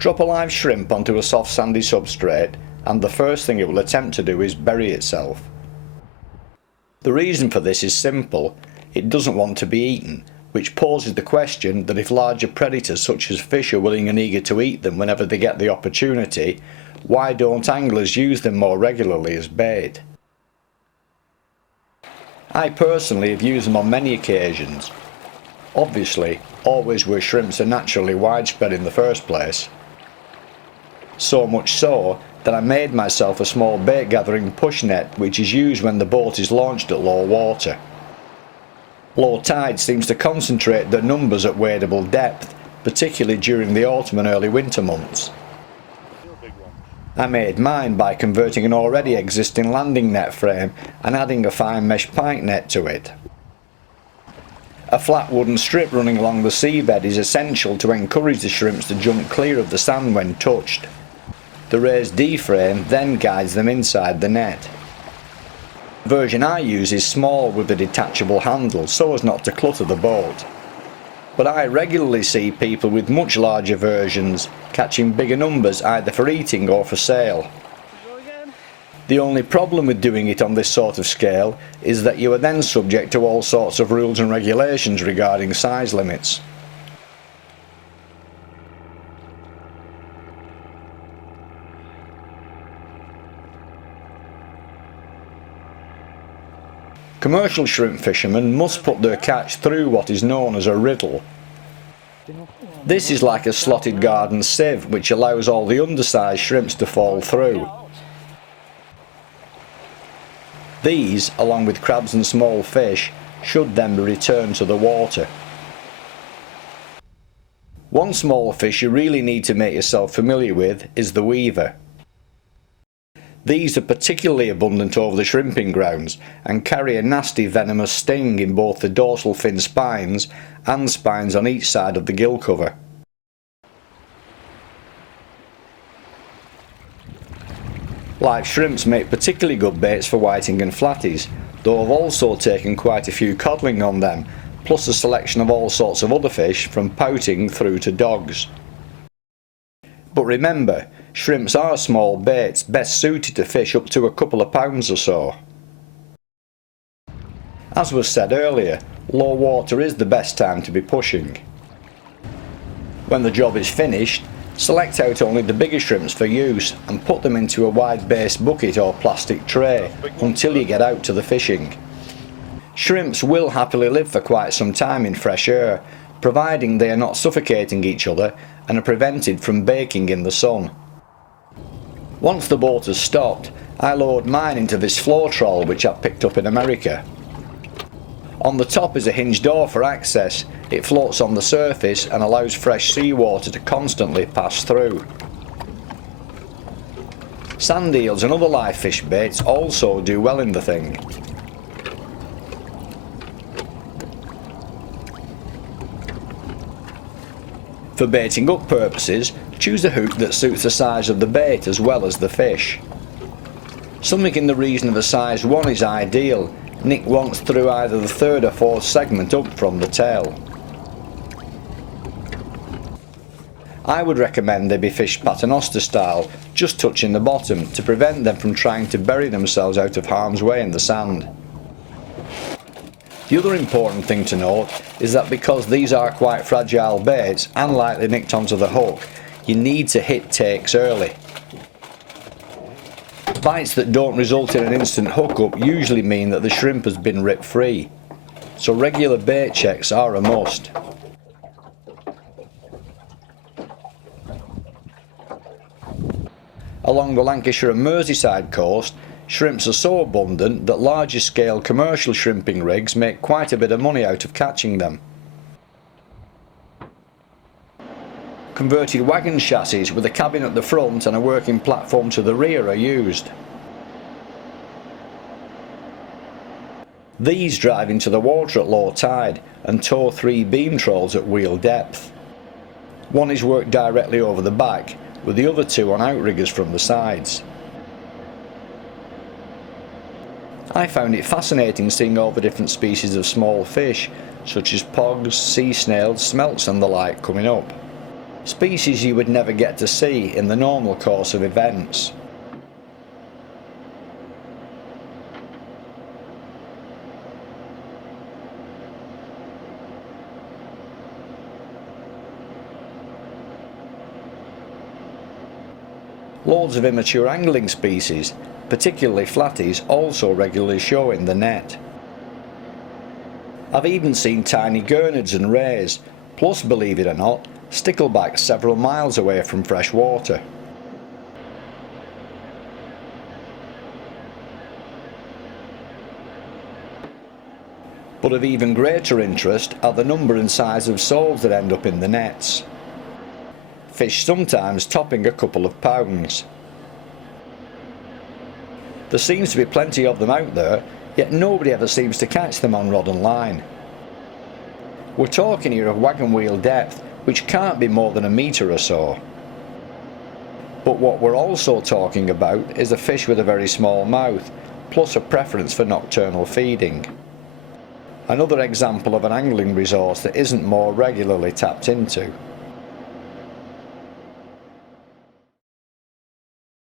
Drop a live shrimp onto a soft sandy substrate and the first thing it will attempt to do is bury itself. The reason for this is simple: it doesn't want to be eaten, which poses the question that if larger predators such as fish are willing and eager to eat them whenever they get the opportunity, why don't anglers use them more regularly as bait? I personally have used them on many occasions, obviously always where shrimps are naturally widespread in the first place. So much so that I made myself a small bait gathering push net which is used when the boat is launched at low water. Low tide seems to concentrate the numbers at wadable depth, particularly during the autumn and early winter months. I made mine by converting an already existing landing net frame and adding a fine mesh pike net to it. A flat wooden strip running along the seabed is essential to encourage the shrimps to jump clear of the sand when touched. The raised D-frame then guides them inside the net. The version I use is small with a detachable handle so as not to clutter the boat. But I regularly see people with much larger versions catching bigger numbers either for eating or for sale. The only problem with doing it on this sort of scale is that you are then subject to all sorts of rules and regulations regarding size limits. Commercial shrimp fishermen must put their catch through what is known as a riddle. This is like a slotted garden sieve which allows all the undersized shrimps to fall through. These, along with crabs and small fish, should then be returned to the water. One small fish you really need to make yourself familiar with is the weaver. These are particularly abundant over the shrimping grounds and carry a nasty venomous sting in both the dorsal fin spines and spines on each side of the gill cover. Live shrimps make particularly good baits for whiting and flatties, though I've also taken quite a few codling on them, plus a selection of all sorts of other fish from pouting through to dogs. But remember, shrimps are small baits best suited to fish up to a couple of pounds or so. As was said earlier, low water is the best time to be pushing. When the job is finished, select out only the bigger shrimps for use and put them into a wide base bucket or plastic tray until you get out to the fishing. Shrimps will happily live for quite some time in fresh air, providing they are not suffocating each other and are prevented from baking in the sun. Once the boat has stopped, I load mine into this floor troll which I picked up in America. On the top is a hinged door for access. It floats on the surface and allows fresh seawater to constantly pass through. Sand eels and other live fish baits also do well in the thing. For baiting up purposes, choose a hook that suits the size of the bait as well as the fish. Something in the region of a size 1 is ideal, nicked once through either the third or fourth segment up from the tail. I would recommend they be fished paternoster style, just touching the bottom to prevent them from trying to bury themselves out of harm's way in the sand. The other important thing to note is that because these are quite fragile baits and lightly nicked onto the hook, you need to hit takes early. Bites that don't result in an instant hookup usually mean that the shrimp has been ripped free, so regular bait checks are a must. Along the Lancashire and Merseyside coast, shrimps are so abundant that larger scale commercial shrimping rigs make quite a bit of money out of catching them. Converted wagon chassis with a cabin at the front and a working platform to the rear are used. These drive into the water at low tide and tow 3 beam trolls at wheel depth. One is worked directly over the back, with the other 2 on outriggers from the sides. I found it fascinating seeing all the different species of small fish, such as pogs, sea snails, smelts and the like coming up. species you would never get to see in the normal course of events. Loads of immature angling species, particularly flatties, also regularly show in the net. I've even seen tiny gurnards and rays, plus, believe it or not, sticklebacks several miles away from fresh water. But of even greater interest are the number and size of soles that end up in the nets. Fish sometimes topping a couple of pounds. There seems to be plenty of them out there, yet nobody ever seems to catch them on rod and line. We're talking here of wagon wheel depth, which can't be more than a metre or so. But what we're also talking about is a fish with a very small mouth, plus a preference for nocturnal feeding. Another example of an angling resource that isn't more regularly tapped into.